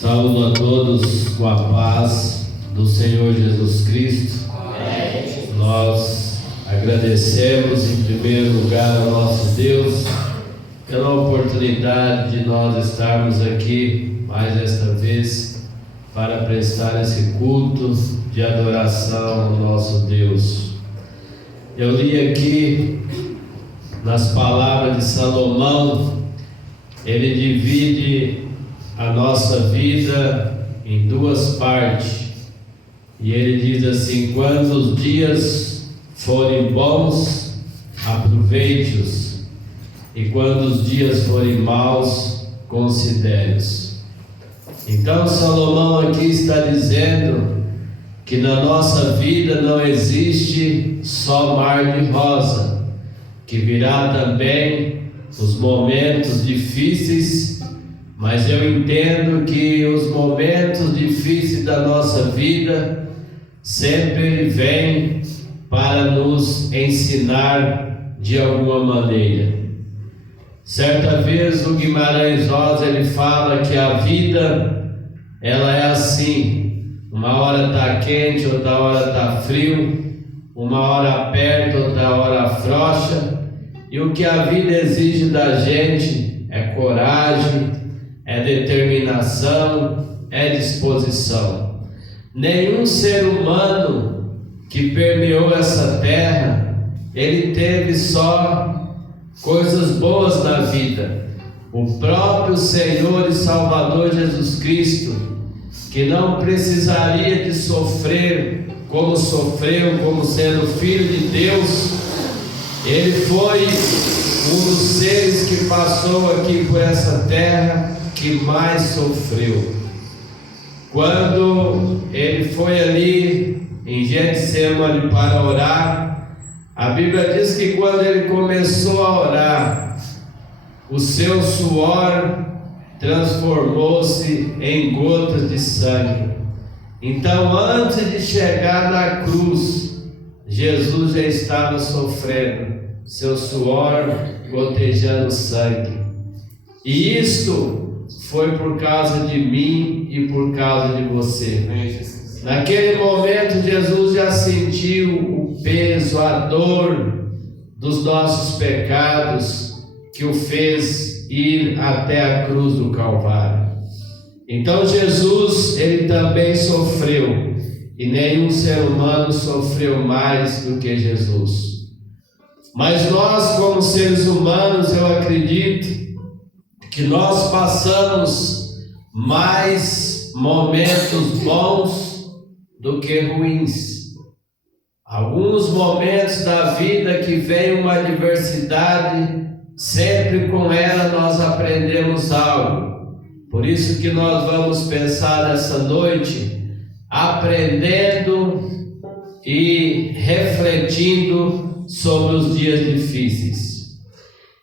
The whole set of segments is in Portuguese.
Saúdo a todos com a paz do Senhor Jesus Cristo. Amém. Nós agradecemos em primeiro lugar ao nosso Deus pela oportunidade de nós estarmos aqui mais esta vez para prestar esse culto de adoração ao nosso Deus. Eu li aqui nas palavras de Salomão, ele divide a nossa vida em duas partes, e ele diz assim: quando os dias forem bons, aproveite-os, e quando os dias forem maus, considere-os. Então Salomão aqui está dizendo que na nossa vida não existe só mar de rosa, que virá também os momentos difíceis, mas eu entendo que os momentos difíceis da nossa vida sempre vêm para nos ensinar de alguma maneira. Certa vez o Guimarães Rosa ele fala que a vida ela é assim: uma hora está quente, outra hora está frio, uma hora aperta, outra hora afrouxa, e o que a vida exige da gente é coragem, é determinação, é disposição. Nenhum ser humano que permeou essa terra, ele teve só coisas boas na vida. O próprio Senhor e Salvador Jesus Cristo, que não precisaria de sofrer como sofreu, como sendo filho de Deus, ele foi um dos seres que passou aqui por essa terra que mais sofreu. Quando ele foi ali em Getsemane para orar, a Bíblia diz que quando ele começou a orar, o seu suor transformou-se em gotas de sangue. Então, antes de chegar na cruz, Jesus já estava sofrendo, seu suor gotejando sangue. E isto foi por causa de mim e por causa de você. Naquele momento Jesus já sentiu o peso, a dor dos nossos pecados que o fez ir até a cruz do Calvário. Então Jesus, ele também sofreu, e nenhum ser humano sofreu mais do que Jesus. Mas nós, como seres humanos, eu acredito que nós passamos mais momentos bons do que ruins. Alguns momentos da vida que vem uma adversidade, sempre com ela nós aprendemos algo. Por isso que nós vamos pensar nessa noite, aprendendo e refletindo sobre os dias difíceis.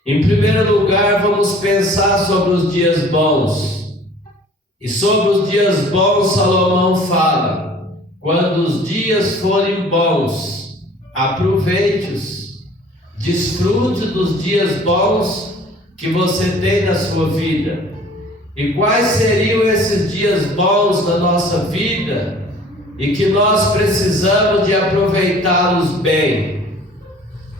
Em primeiro lugar, vamos pensar sobre os dias bons. E sobre os dias bons, Salomão fala: quando os dias forem bons, aproveite-os. Desfrute dos dias bons que você tem na sua vida. E quais seriam esses dias bons da nossa vida e que nós precisamos de aproveitá-los bem?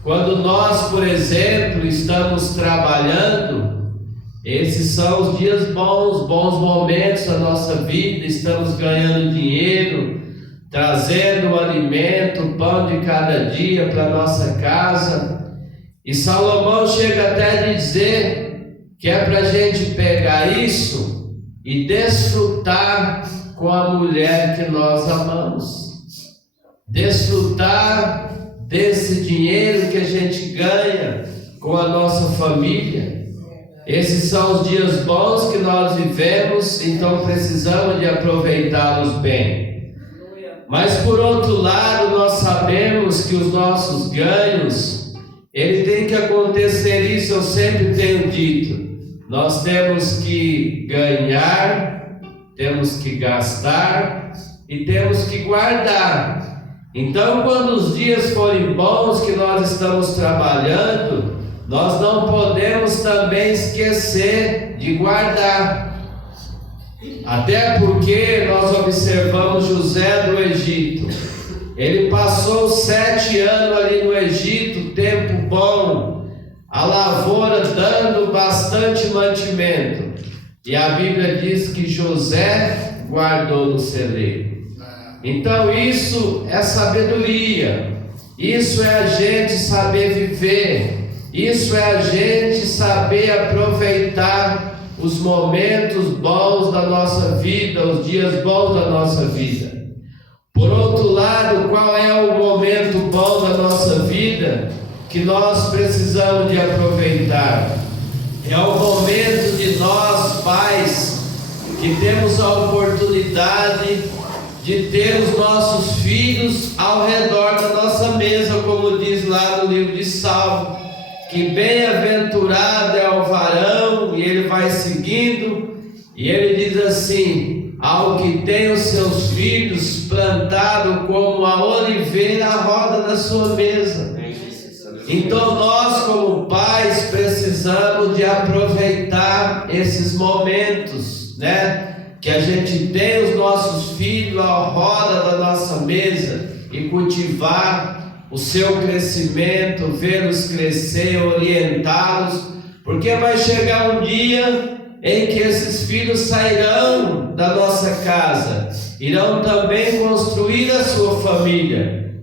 Quando nós, por exemplo, estamos trabalhando, esses são os dias bons, bons momentos da nossa vida. Estamos ganhando dinheiro, trazendo o alimento, o pão de cada dia para a nossa casa. E Salomão chega até a dizer que é para a gente pegar isso e desfrutar com a mulher que nós amamos. Desfrutar desse dinheiro que a gente ganha com a nossa família. Esses são os dias bons que nós vivemos, então precisamos de aproveitá-los bem. Mas por outro lado, nós sabemos que os nossos ganhos, ele tem que acontecer. Isso eu sempre tenho dito: nós temos que ganhar, temos que gastar e temos que guardar. Então, quando os dias forem bons que nós estamos trabalhando, nós não podemos também esquecer de guardar. Até porque nós observamos José do Egito. Ele passou 7 anos ali no Egito, tempo bom, a lavoura dando bastante mantimento. E a Bíblia diz que José guardou no celeiro. Então isso é sabedoria, isso é a gente saber viver, isso é a gente saber aproveitar os momentos bons da nossa vida, os dias bons da nossa vida. Por outro lado, qual é o momento bom da nossa vida que nós precisamos de aproveitar? É o momento de nós, pais, que temos a oportunidade de ter os nossos filhos ao redor da nossa mesa, como diz lá no livro de Salmo, que bem-aventurado é o varão, e ele vai seguindo, e ele diz assim: ao que tem os seus filhos plantado como a oliveira à roda da sua mesa. Então nós, como pais, precisamos de aproveitar esses momentos, né? Que a gente tem os nossos filhos à roda da nossa mesa e cultivar o seu crescimento, vê-los crescer, orientá-los, porque vai chegar um dia em que esses filhos sairão da nossa casa, irão também construir a sua família.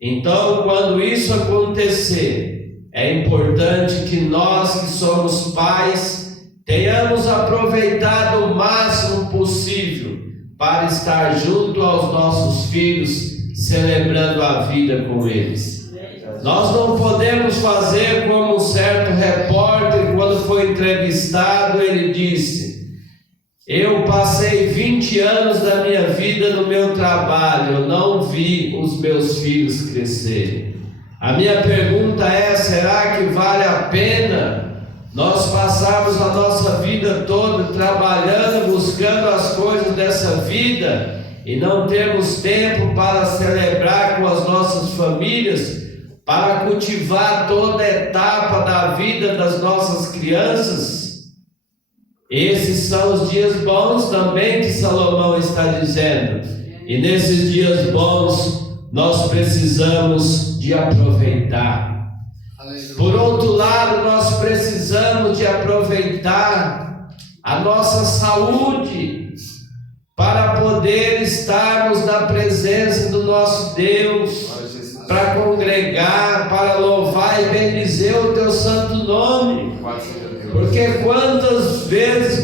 Então, quando isso acontecer, é importante que nós que somos pais tenhamos aproveitado o máximo possível para estar junto aos nossos filhos, celebrando a vida com eles. Nós não podemos fazer como um certo repórter, quando foi entrevistado, ele disse: eu passei 20 anos da minha vida no meu trabalho, eu não vi os meus filhos crescerem. A minha pergunta é: será que vale a pena nós passarmos a nossa vida toda trabalhando, buscando as coisas dessa vida e não termos tempo para celebrar com as nossas famílias, para cultivar toda a etapa da vida das nossas crianças? Esses são os dias bons também que Salomão está dizendo. E nesses dias bons nós precisamos de aproveitar. Por outro lado, nós precisamos de aproveitar a nossa saúde para poder estarmos na presença do nosso Deus, para congregar, para louvar e bendizer o teu santo nome. Porque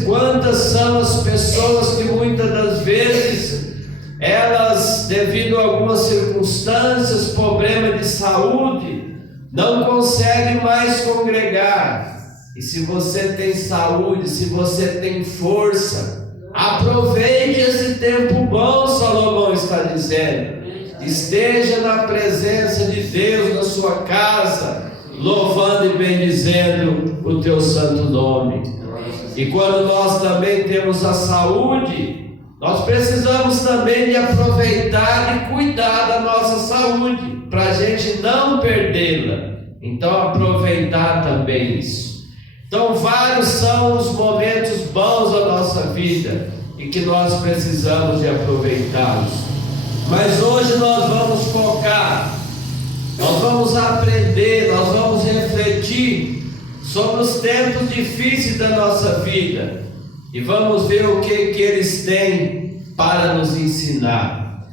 quantas são as pessoas que muitas das vezes elas, devido a algumas circunstâncias, problema de saúde, não conseguem mais congregar. E se você tem saúde, se você tem força, aproveite esse tempo bom, Salomão está dizendo. Esteja na presença de Deus na sua casa, louvando e bendizendo o teu santo nome. E quando nós também temos a saúde, nós precisamos também de aproveitar e cuidar da nossa saúde, para a gente não perdê-la. Então aproveitar também isso. Então vários são os momentos bons da nossa vida e que nós precisamos de aproveitá-los. Mas hoje nós vamos focar, nós vamos aprender, nós vamos refletir sobre os tempos difíceis da nossa vida e vamos ver o que eles têm para nos ensinar.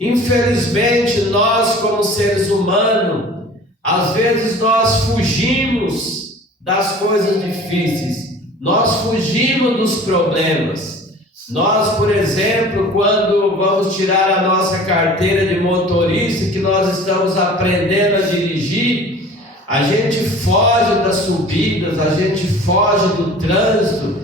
Infelizmente, nós como seres humanos, às vezes nós fugimos das coisas difíceis, nós fugimos dos problemas. Nós, por exemplo, quando vamos tirar a nossa carteira de motorista, que nós estamos aprendendo a dirigir, a gente foge das subidas, a gente foge do trânsito,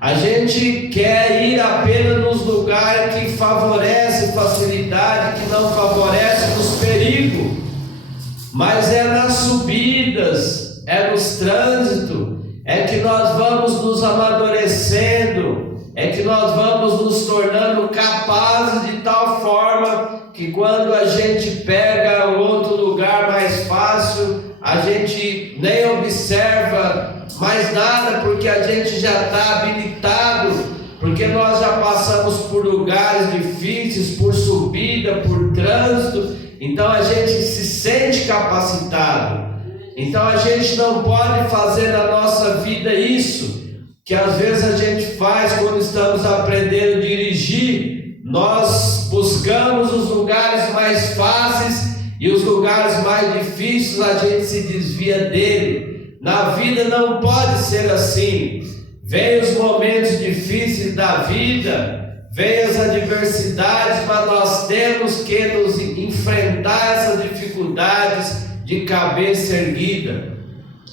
a gente quer ir apenas nos lugares que favorecem facilidade, que não favorecem nos perigos. Mas é nas subidas, é nos trânsitos, é que nós vamos nos amadurecendo, é que nós vamos nos tornando capazes de tal forma que quando a gente pega outro lugar mais fácil, a gente nem observa mais nada, porque a gente já está habilitado, porque porque nós já passamos por lugares difíceis, por subida, por trânsito, então a gente se sente capacitado. Então a gente não pode fazer na nossa vida isso que às vezes a gente faz quando estamos aprendendo a dirigir. Nós buscamos os lugares mais fáceis e os lugares mais difíceis a gente se desvia dele. Na vida não pode ser assim. Vem os momentos difíceis da vida, vem as adversidades, mas nós temos que nos enfrentar essas dificuldades de cabeça erguida.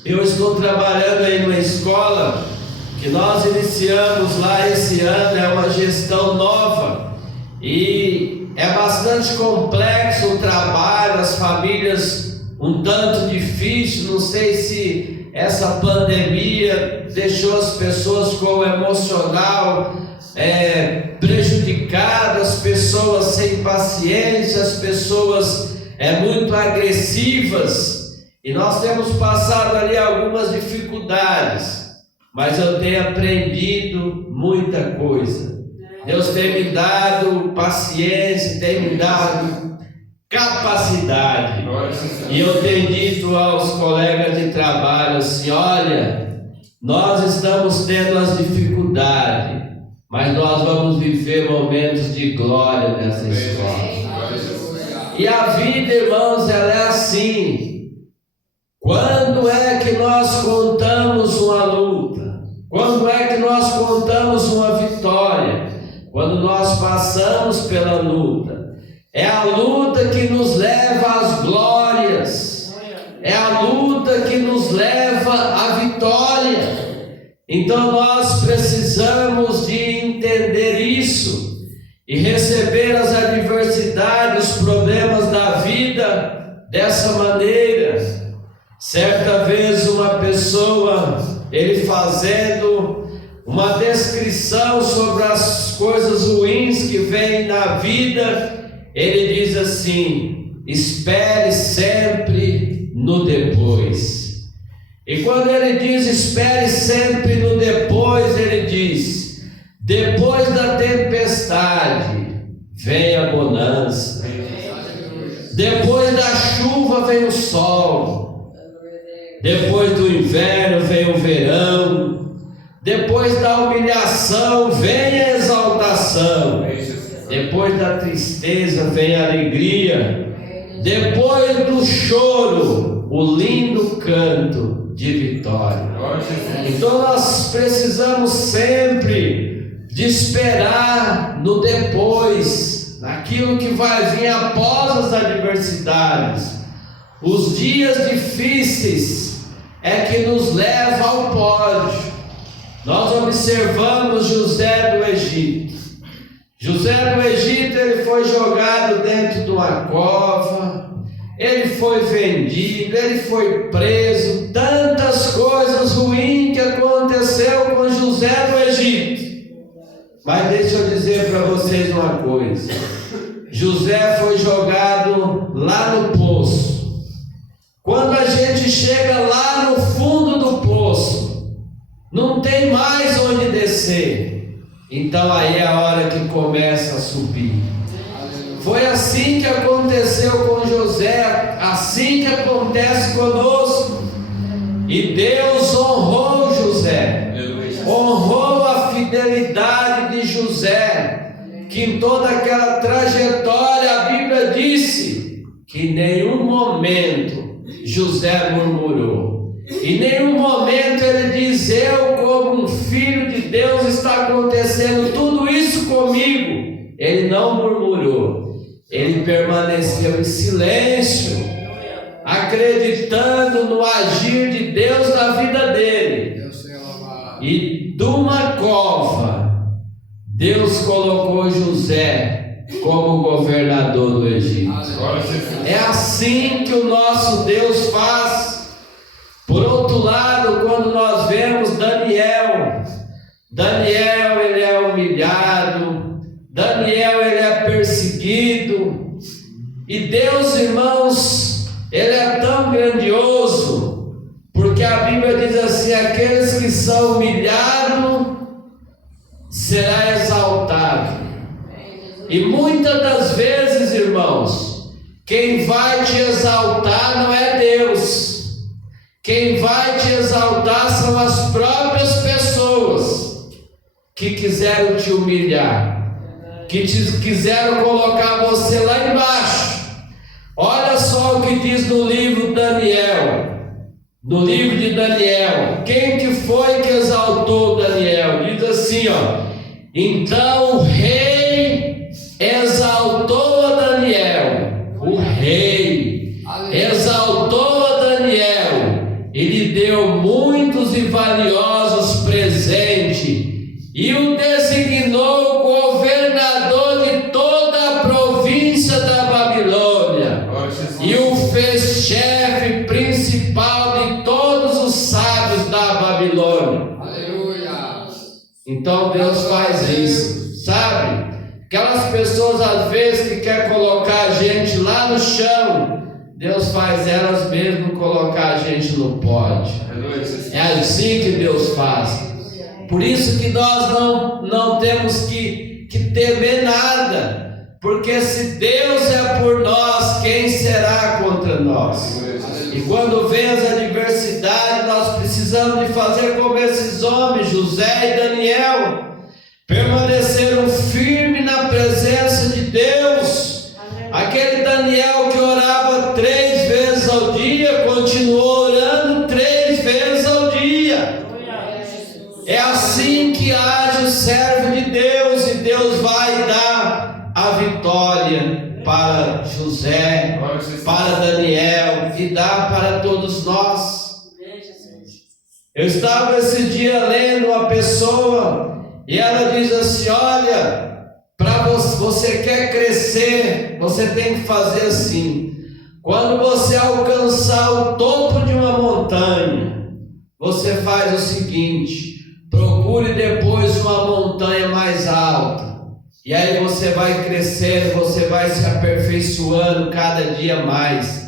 Eu estou trabalhando aí numa escola que nós iniciamos lá esse ano, é uma gestão nova e é bastante complexo o trabalho, as famílias um tanto difícil. Não sei se essa pandemia deixou as pessoas com o emocional prejudicado, as pessoas sem paciência, as pessoas muito agressivas, e nós temos passado ali algumas dificuldades, mas eu tenho aprendido muita coisa. Deus tem me dado paciência, tem me dado capacidade, e eu tenho dito aos colegas de trabalho assim: olha, nós estamos tendo as dificuldades, mas nós vamos viver momentos de glória nessa escola. E a vida, irmãos, ela é assim. Quando é que nós contamos uma luta? Quando é que nós contamos uma vitória? Quando nós passamos pela luta. É a luta que nos leva às glórias. É a luta que nos leva à vitória. Então nós precisamos de entender isso e receber as adversidades, os problemas da vida dessa maneira. Certa vez uma pessoa, ele fazendo uma descrição sobre as coisas ruins que vêm na vida, ele diz assim: espere sempre no depois. E quando ele diz espere sempre no depois, ele diz: depois da tempestade vem a bonança, depois da chuva vem o sol, depois do inverno vem o verão, depois da humilhação vem a exaltação, depois da tristeza vem a alegria, depois do choro o lindo canto de vitória. Então nós precisamos sempre de esperar no depois, naquilo que vai vir após as adversidades. Os dias difíceis é que nos leva ao pódio. Nós observamos José do Egito. José do Egito, ele foi jogado dentro de uma cova, ele foi vendido, ele foi preso, tantas coisas ruins que aconteceu com José do Egito. Mas deixa eu dizer para vocês uma coisa: José foi jogado lá no poço. Quando a gente chega lá no fundo do poço, não tem mais onde descer. Então aí é a hora que começa a subir. Foi assim que aconteceu com José, assim que acontece conosco. E Deus honrou José, honrou a fidelidade de José, que em toda aquela trajetória a Bíblia disse que em nenhum momento José murmurou. Em nenhum momento ele diz: eu, como um filho de Deus, está acontecendo tudo isso comigo. Ele não murmurou, ele permaneceu em silêncio, acreditando no agir de Deus na vida dele. E de uma cova, Deus colocou José como governador do Egito. É assim que o nosso Deus faz. Por outro lado, quando nós vemos Daniel, ele é humilhado, Daniel, ele é perseguido, e Deus, irmãos, ele é tão grandioso, porque a Bíblia diz assim: aqueles que são humilhados será exaltado. E muitas das vezes, irmãos, quem vai te exaltar não é Deus. Quem vai te exaltar são as próprias pessoas que quiseram te humilhar, que quiseram colocar você lá embaixo. Olha só o que diz no livro Daniel. No livro de Daniel, quem que foi que exaltou Daniel? Diz assim, ó: então o rei exaltou a Daniel. O rei exaltou a Daniel e lhe deu muitos e valiosos presentes, e o designou governador de toda a província da Babilônia, e o fez chefe principal de todos os sábios da Babilônia. Aleluia. Então Deus faz isso, sabe? Aquelas pessoas às vezes que querem colocar a gente lá no chão, Deus faz elas mesmo colocar a gente no pódio. É assim que Deus faz. Por isso que nós não temos que temer nada, porque se Deus é por nós, quem será contra nós? E quando vem as adversidades, nós precisamos de fazer como esses homens, José e Daniel, permaneceram firmes na presença de Deus. Aquele Daniel que orava 3 vezes ao dia, continuou orando 3 vezes ao dia. É assim que age o servo de Deus, e Deus vai dar a vitória para José, para Daniel, e dá para todos nós. Eu estava esse dia lendo uma pessoa, e ela diz assim: olha, para você quer crescer, você tem que fazer assim. Quando você alcançar o topo de uma montanha, você faz o seguinte: procure depois uma montanha mais alta. E aí você vai crescendo, você vai se aperfeiçoando cada dia mais.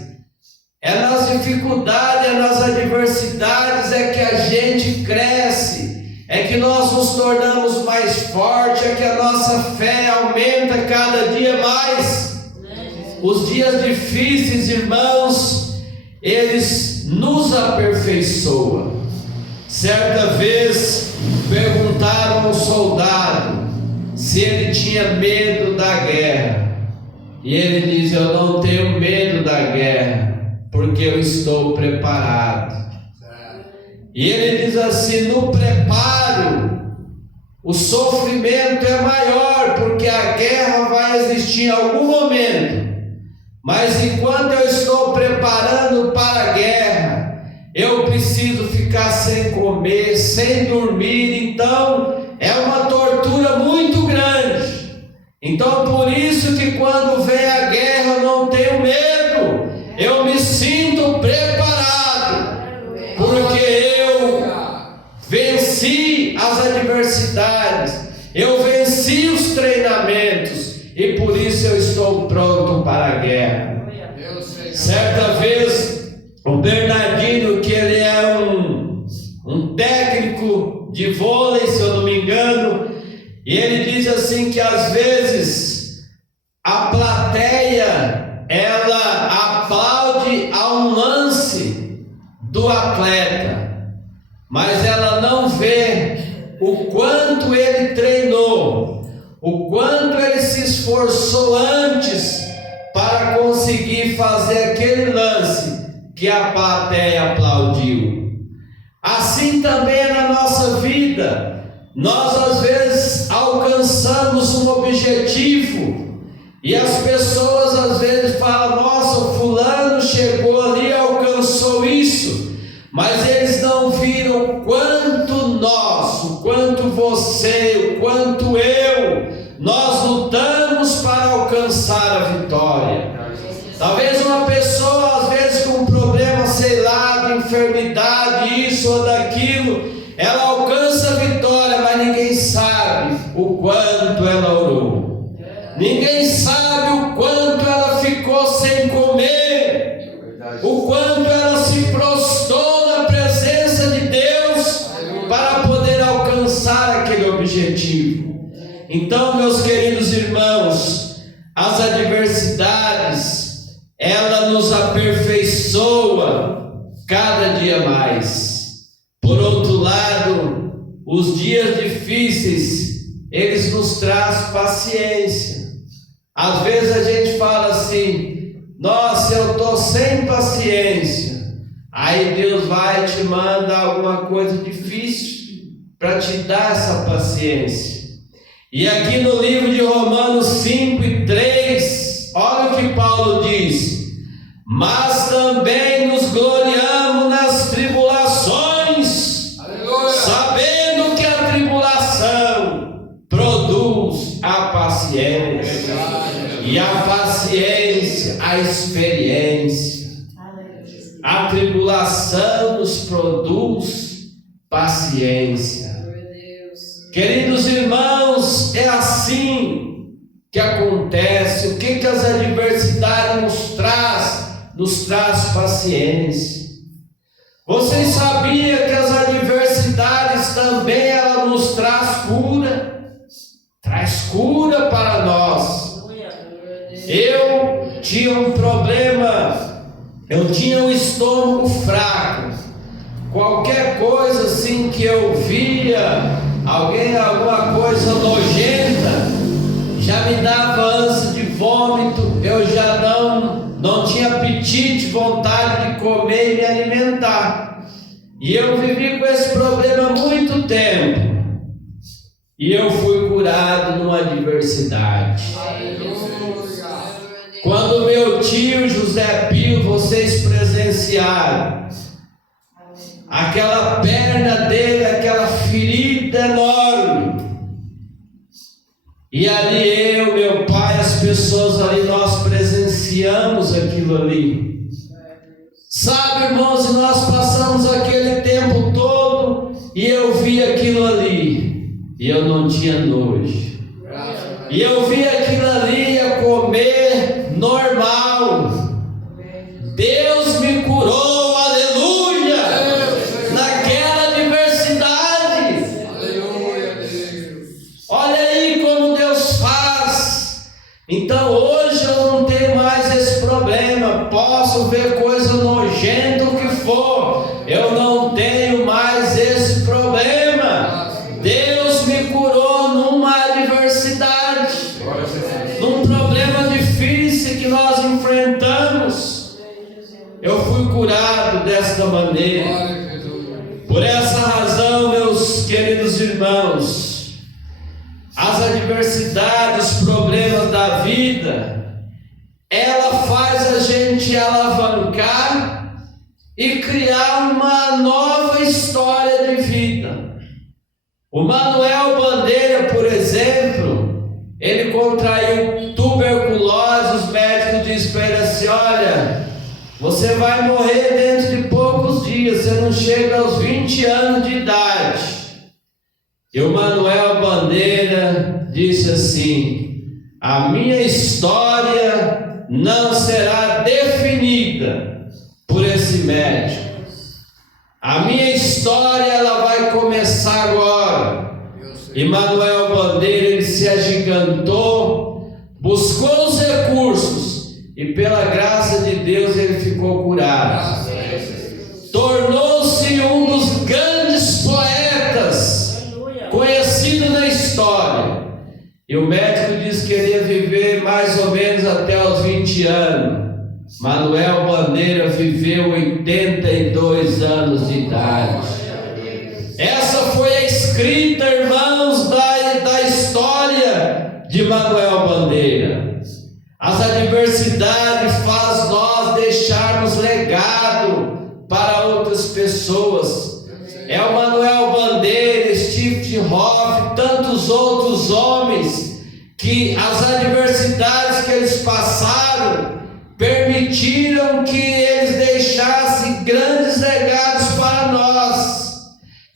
É nas dificuldades, é nas adversidades é que a gente cresce, é que nós nos tornamos mais fortes, é que a nossa fé aumenta cada dia mais. Os dias difíceis, irmãos, eles nos aperfeiçoam. Certa vez perguntaram ao soldado se ele tinha medo da guerra, e ele diz: eu não tenho medo da guerra, porque eu estou preparado. E ele diz assim: no preparo, o sofrimento é maior, porque a guerra vai existir em algum momento, mas enquanto eu estou preparando para a guerra, eu preciso ficar sem comer, sem dormir. Então é uma tortura muito grande. Então por isso que quando vem a guerra eu não tenho medo, eu me sinto preparado, porque eu venci as adversidades, eu venci os treinamentos, e por isso eu estou pronto para a guerra. Certa vez o Bernardinho, que ele é um técnico de vôlei, se eu não me engano, e ele diz assim que às vezes a plateia ela aplaude a um lance do atleta, mas ela não vê o quanto ele treinou, o quanto ele se esforçou antes para conseguir fazer aquele lance que a plateia aplaudiu. Assim também é na nossa vida. Nós às vezes alcançamos um objetivo, e as pessoas às vezes falam: nossa, o fulano chegou ali, alcançou isso, mas eles não viram o quanto nós, o quanto você, o quanto eu, nós lutamos para alcançar a vitória. Talvez uma pessoa às vezes com um problema, sei lá, de enfermidade, isso ou daquilo, ela alcança a vitória, mas ninguém sabe o quanto ela orou, ninguém sabe o quanto ela ficou sem comer, o quanto ela se prostrou na presença de Deus para poder alcançar aquele objetivo. Então, meus queridos irmãos, as adversidades, ela nos aperfeiçoa cada dia mais. Por outro lado, os dias difíceis, eles nos trazem paciência. Às vezes a gente fala assim: nossa, eu estou sem paciência. Aí Deus vai e te manda alguma coisa difícil para te dar essa paciência. E aqui no livro de Romanos 5:3, olha o que Paulo diz: mas também nos gloriamos nas tribulações, aleluia, sabendo que a tribulação produz a paciência, e a paciência a experiência. A tribulação nos produz paciência. Queridos irmãos, é assim que acontece. O que as adversidades nos traz? Nos traz paciência. Vocês sabiam que as adversidades também ela nos traz cura? Traz cura para nós. Eu tinha um problema. Eu tinha um estômago fraco. Qualquer coisa assim que eu via, alguma coisa nojenta, já me dava ânsia de vômito. Eu já não tinha apetite, vontade de comer e me alimentar. E eu vivi com esse problema há muito tempo. E eu fui curado numa adversidade. Quando meu tio José Pio, vocês presenciaram aquela perna dele, aquela ferida enorme, e ali eu, meu pai, as pessoas ali, nós presenciamos aquilo ali. Sabe, irmãos, nós passamos aquele tempo todo e eu vi aquilo ali e eu não tinha nojo. E eu vi aquilo ali, ia comer normal. Deus me curou, aleluia, naquela adversidade. Aleluia, Deus. Olha aí como Deus faz. Então hoje eu não tenho mais esse problema. Posso ver coisa nojenta, o que for, eu não tenho mais esse problema. Deus me curou numa adversidade, num problema difícil que nós enfrentamos. Eu fui curado desta maneira. Por essa razão, meus queridos irmãos, as adversidades, os problemas da vida, ela faz a gente alavancar e criar uma nova história de vida. O Manuel Bandeira, por exemplo, ele contraiu tuberculose. Os médicos disseram para ele assim: olha, você vai morrer dentro de poucos dias, você não chega aos 20 anos de idade. E o Manuel Bandeira disse assim: a minha história não será definida por esse médico. A minha história ela vai começar agora. E Manuel Bandeira, ele se agigantou, buscou os recursos e pela graça de Deus ele ficou curado. Tornou-se um dos grandes poetas conhecido na história. E o médico disse que ele ia viver mais ou menos até os 20 anos. Manuel Bandeira viveu 82 anos de idade. Essa foi a escrita, irmãos, da história de Manuel Bandeira. As adversidades faz nós deixarmos legado para outras pessoas. É o Manuel Bandeira, Steve Hoff, tantos outros homens que as adversidades que eles passaram permitiram que eles deixassem grandes legados para nós.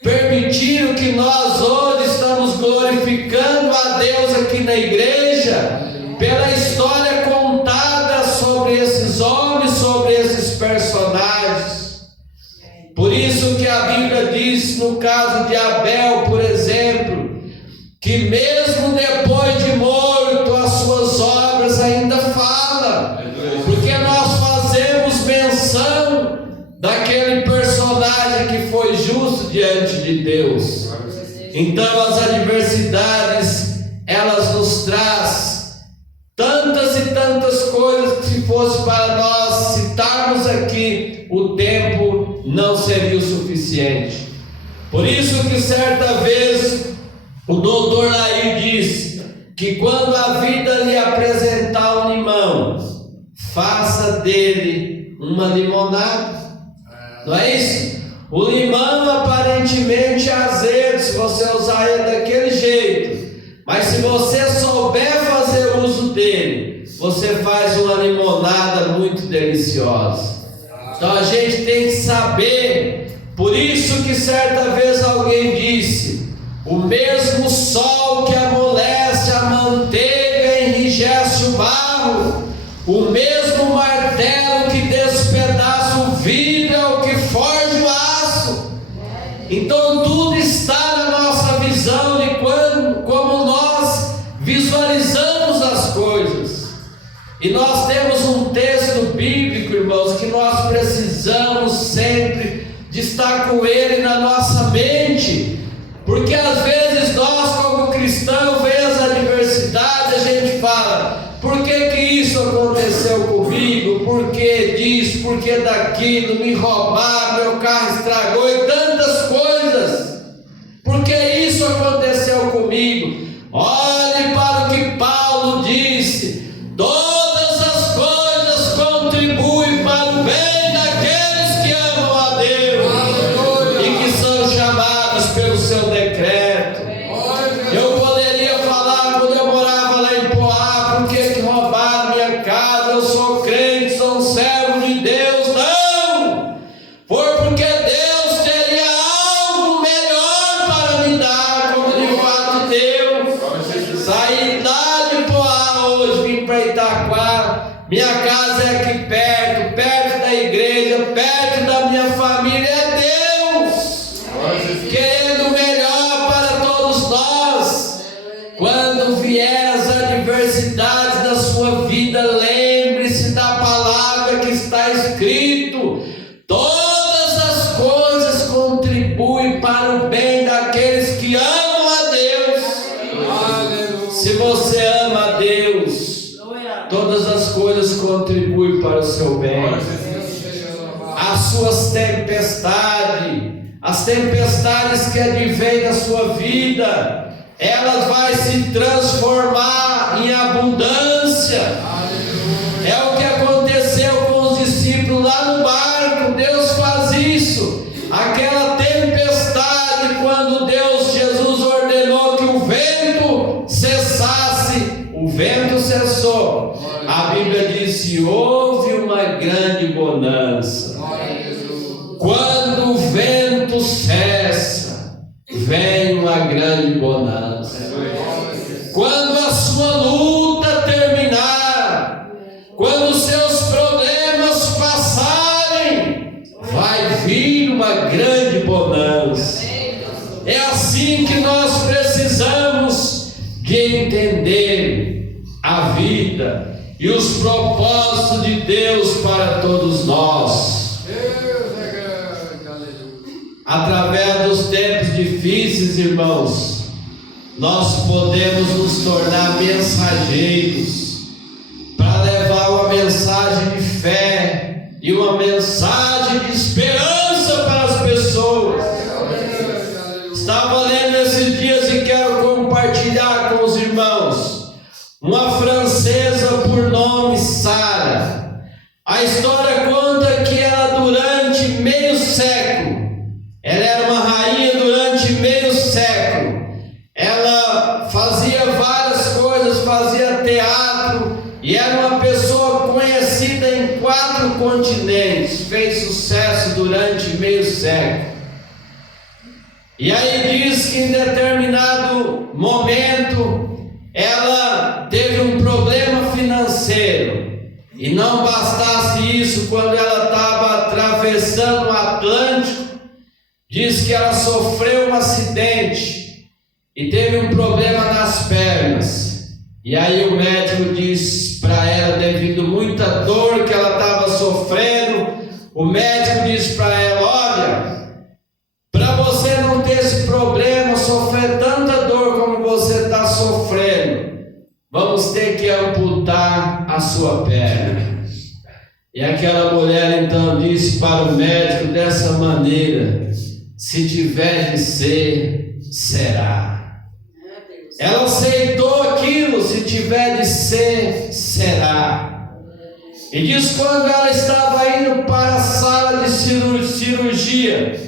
Permitiram que nós hoje estamos glorificando a Deus aqui na igreja pela história contada sobre esses homens, sobre esses personagens. Por isso que a Bíblia diz no caso de Abel, por exemplo, que mesmo depois diante de Deus. Então as adversidades, elas nos trazem tantas e tantas coisas que, se fosse para nós citarmos aqui, o tempo não seria o suficiente. Por isso que certa vez o doutor Laí disse que quando a vida lhe apresentar um limão, faça dele uma limonada. Não é isso? O limão aparentemente é azedo se você usar ele daquele jeito, mas se você souber fazer uso dele, você faz uma limonada muito deliciosa. Então a gente tem que saber. Por isso que certa vez alguém disse: o mesmo sol que amolece a manteiga enrijece o barro, o mesmo martelo que despedaça o vidro é o que forja o aço. Então tudo está na nossa visão de como nós visualizamos as coisas. E nós temos um texto bíblico, irmãos, que nós precisamos sempre de estar com ele na nossa mente, porque às vezes nós, como cristãos, vemos as adversidades, a gente fala: por que isso aconteceu comigo? Por que disso? Por que daquilo? Me roubaram, meu carro estragou e tantas coisas. Por que isso aconteceu comigo? Olhe para o que Paulo disse: todas as coisas contribuem para o bem daqueles que amam a Deus e que são chamados pelo seu decreto. Eu poderia falar quando eu morava lá em Poá: por que roubaram minha casa? Eu sou crente, sou um servo de Deus. Não! Foi porque Deus teria algo melhor para me dar, como de fato deu. Saí lá de Poá hoje, vim para Itaquá. Minha casa é aqui perto, perto da igreja, perto da minha família. É Deus querendo o melhor para todos nós. Quando vier as adversidades da sua vida, lembre-se da palavra que está escrito: todas as coisas contribuem para o bem daqueles que amam a Deus. Se você ama a Deus, todas as coisas contribuem para o seu bem. As suas tempestades, as tempestades que advêm na sua vida, elas vão se transformar em abundância. É o que aconteceu com os discípulos lá no barco. Deus faz isso. Aquela tempestade, quando Jesus ordenou que o vento cessasse, o vento cessou. A Bíblia diz que houve uma grande bonança. Quando o vento cessa, vem uma grande bonança. Quando a sua luta terminar, quando os seus problemas passarem, vai vir uma grande bonança. É assim que nós precisamos de entender a vida e os propósitos de Deus para todos nós. Através dos tempos difíceis, irmãos, nós podemos nos tornar mensageiros para levar uma mensagem de fé e uma mensagem de esperança para as pessoas. Estava lendo esses dias e quero compartilhar com os irmãos uma francesa por nome Sara. A história conta que ela, durante meio século, ela era uma rainha durante meio século. Ela fazia várias coisas, fazia teatro e era uma pessoa conhecida em 4 continentes. Fez sucesso durante meio século. E aí diz que em determinado momento ela teve um problema financeiro. E não bastasse isso, quando ela estava atravessando o Atlântico, diz que ela sofreu um acidente e teve um problema nas pernas. E aí o médico diz para ela, devido a muita dor que ela estava sofrendo, o médico diz para ela: olha, para você vamos ter que amputar a sua perna. E aquela mulher então disse para o médico dessa maneira: se tiver de ser, será. Ela aceitou aquilo, se tiver de ser, será. E diz: quando ela estava indo para a sala de cirurgia,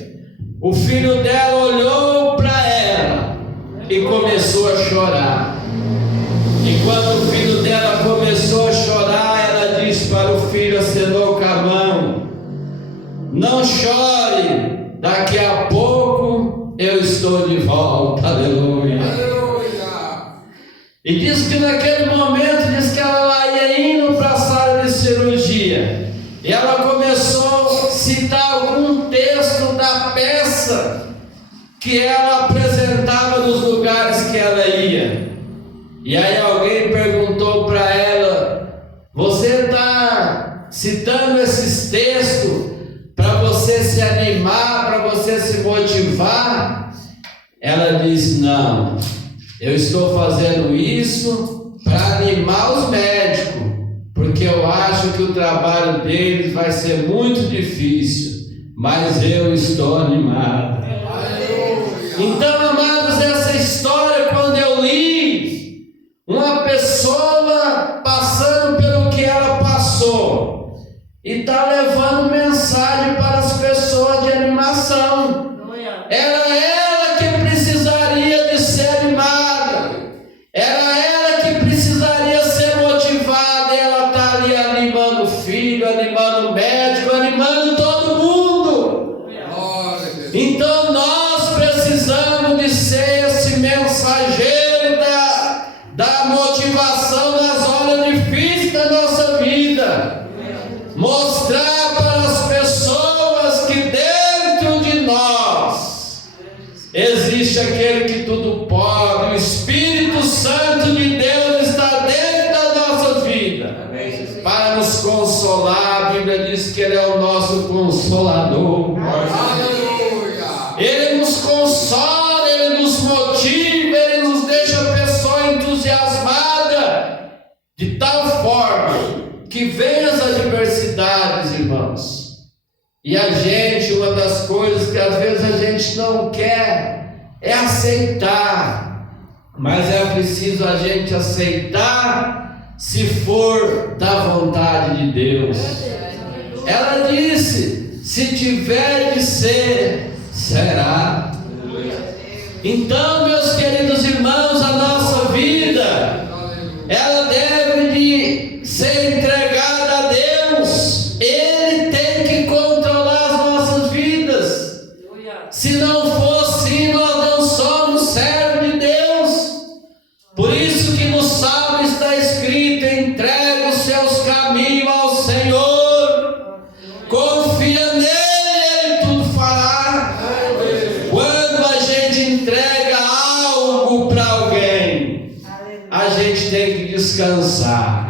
o filho dela olhou para ela e começou a chorar. E quando o filho dela começou a chorar, ela disse para o filho, acenou com a mão: não chore, daqui a pouco eu estou de volta. Aleluia. E diz que naquele momento, diz que ela ia indo para a sala de cirurgia, e ela começou a citar algum texto da peça que ela apresentava nos lugares que ela ia. E aí alguém perguntou para ela: você está citando esses textos para você se animar, para você se motivar? Ela disse: não, eu estou fazendo isso para animar os médicos, porque eu acho que o trabalho deles vai ser muito difícil, mas eu estou animado. Então, amados, essa história, quando eu li, uma pessoa passando pelo que ela passou e está levando mensagem para as pessoas de animação. Era ela que precisaria de ser animada, era ela que precisaria ser motivada. Ela está ali animando o filho, animando o médico, animando todo mundo. Então nós precisamos de ser esse mensageiro da motivação nas horas difíceis da nossa vida. Mostrar para as pessoas que dentro de nós existe aquele que tudo pode. O Espírito Santo de Deus está dentro da nossa vida para nos consolar. A Bíblia diz que Ele é o nosso consolador. Ele nos consola, Ele nos motiva, Ele nos deixa a pessoa entusiasmada, de tal forma que vem as adversidades, irmãos, e a gente, uma das coisas que às vezes a gente não quer é aceitar, mas é preciso a gente aceitar se for da vontade de Deus. Ela disse: se tiver de ser, será. Então, meus queridos irmãos, a nossa vida, ela deve de ser entregada a Deus. Ele tem que controlar as nossas vidas. Se não for assim, nós não somos servos de Deus. Por isso que no Salmo está escrito: entrega os seus caminhos ao Senhor, confia nele, Ele tudo fará. Quando a gente entrega algo para alguém, a gente tem que descansar.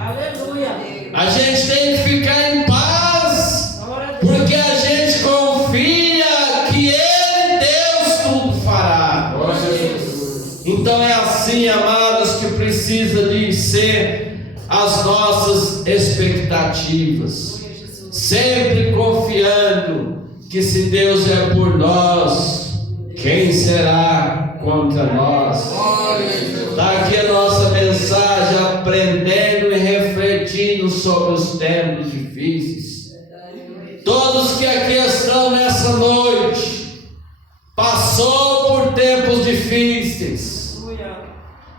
A gente tem que ficar em paz, porque a gente confia que Ele, Deus, tudo fará. Então é assim, amados, que precisa de ser as nossas expectativas, sempre confiando que se Deus é por nós, quem será contra nós? Está aqui a nossa mensagem, aprendendo e refletindo sobre os tempos difíceis. Todos que aqui estão nessa noite passou por tempos difíceis,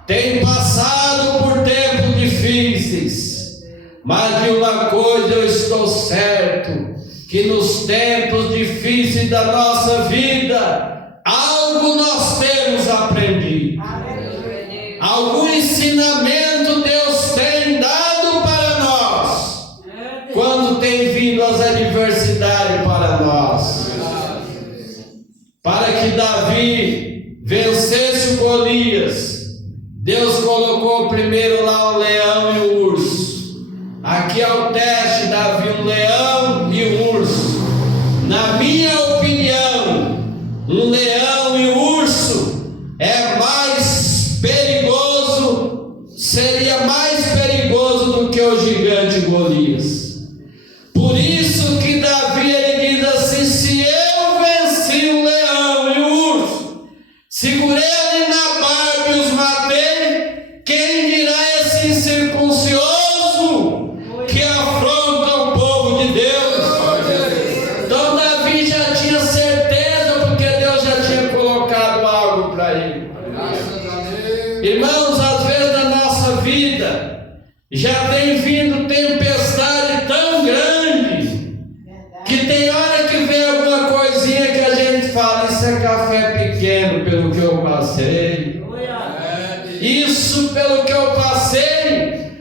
tem passado por tempos difíceis, mas de uma coisa eu estou certo, que nos tempos difíceis da nossa vida, algo nós temos aprendido, algum ensinamento Deus tem dado para nós, quando tem vindo as adversidades para nós. Para que Davi vencesse o Golias, Deus colocou primeiro lá o leão e o urso. Aqui é o teste, Davi, um leão e um urso. Na minha opinião, um leão e um urso é mais perigoso, seria mais mais perigoso do que o gigante Golias. Por isso que Davi ele diz assim: se eu venci o leão e o urso, segurei ali na barba e os matei, quem dirá esse incircuncioso que afronta o povo de Deus? Então Davi já tinha certeza, porque Deus já tinha colocado algo para ele. Irmãos, às vezes na nossa vida já vem vindo tempestade tão grande que tem hora que vem alguma coisinha que a gente fala: isso é café pequeno pelo que eu passei, isso pelo que eu passei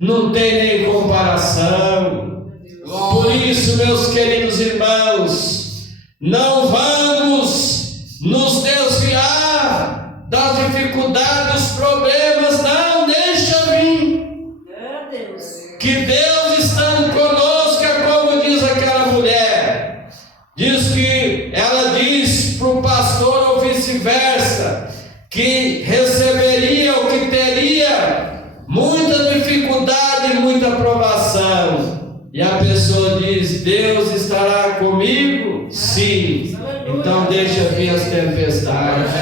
não tem nem comparação. Por isso, meus queridos irmãos, não vamos nos desviar das dificuldades, dos problemas, não, deixa vir. Que Deus estando conosco, é como diz aquela mulher, diz que ela diz para o pastor ou vice-versa, que receberia ou que teria muita dificuldade, muita provação, e a pessoa diz: Deus estará comigo? Sim. Então deixa vir as tempestades.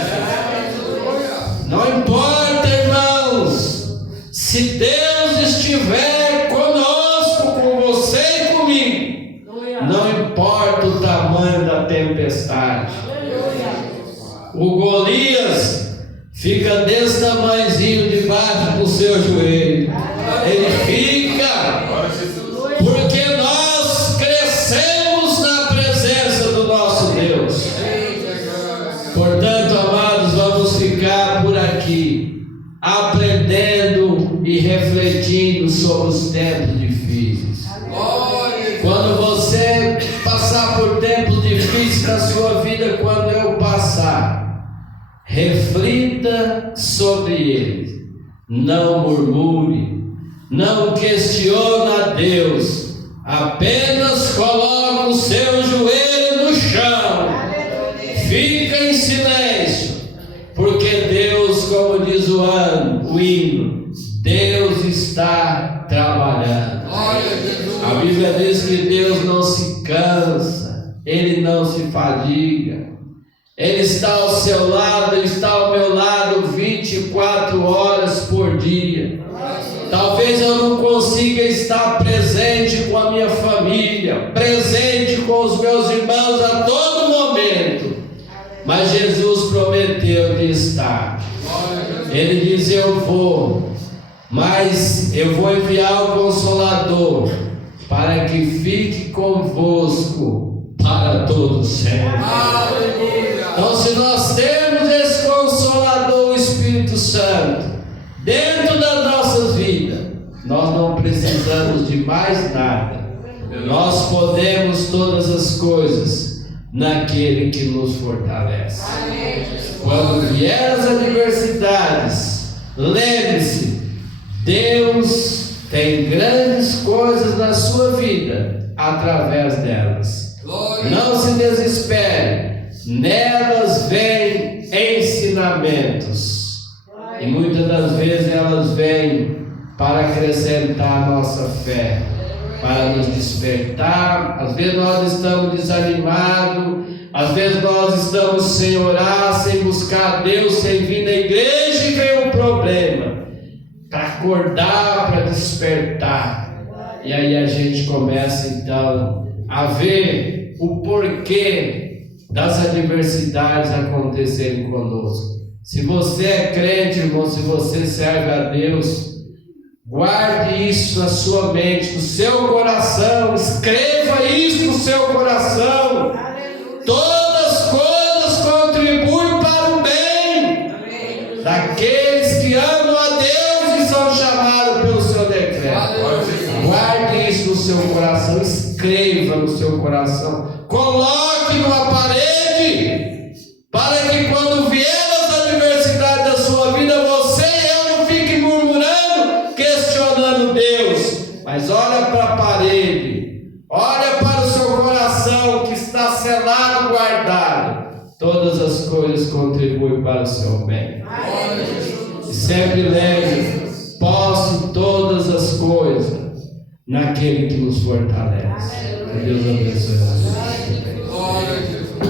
Não importa, irmãos, se Deus estiver conosco, com você e comigo, não importa o tamanho da tempestade. O Golias fica desse tamanhozinho debaixo do seu joelho. Ele fica porque nós crescemos na presença do nosso Deus. Portanto, amados, vamos ficar por aqui aprendendo e refletindo sobre os tempos difíceis. Quando você passar por tempos difíceis na sua vida, quando eu passar, reflita sobre eles. Não murmure, não questione a Deus, apenas coloque o seu joelho no chão, fica em silêncio, porque Deus, como diz o hino, Deus está trabalhando. A Bíblia diz que Deus não se cansa, Ele não se fadiga, Ele está ao seu lado, Ele está ao meu lado 24 horas por dia. Talvez eu não consiga estar presente com a minha família, presente com os meus irmãos a todo momento, mas Jesus prometeu de estar. Ele diz: eu vou, mas eu vou enviar o Consolador para que fique convosco para todo sempre. Então, se nós temos esse Consolador, o Espírito Santo, dentro das nossas vidas, nós não precisamos de mais nada. Nós podemos todas as coisas naquele que nos fortalece. Quando vier as adversidades, lembre-se, Deus tem grandes coisas na sua vida através delas. Não se desespere, nelas vêm ensinamentos, e muitas das vezes elas vêm para acrescentar a nossa fé, para nos despertar. Às vezes nós estamos desanimados, às vezes nós estamos sem orar, sem buscar a Deus, sem vir na igreja, e vem um problema para acordar, para despertar. E aí a gente começa então a ver o porquê das adversidades acontecerem conosco. Se você é crente, irmão, se você serve a Deus, guarde isso na sua mente, no seu coração, escreva isso no seu coração. Todas as coisas contribuem para o bem daqueles que amam a Deus e são chamados pelo seu decreto. Guarde isso no seu coração, escreva no seu coração, coloque numa parede, para que quando vier as adversidades da sua vida, você e eu não fiquem murmurando, questionando Deus, mas olha para a parede, olha para o seu coração que está selado, guardado. Todas as coisas contribuem para o seu bem. E sempre lembre, posso posse todas as coisas naquele que nos fortalece. Que Deus abençoe. Glória a Jesus.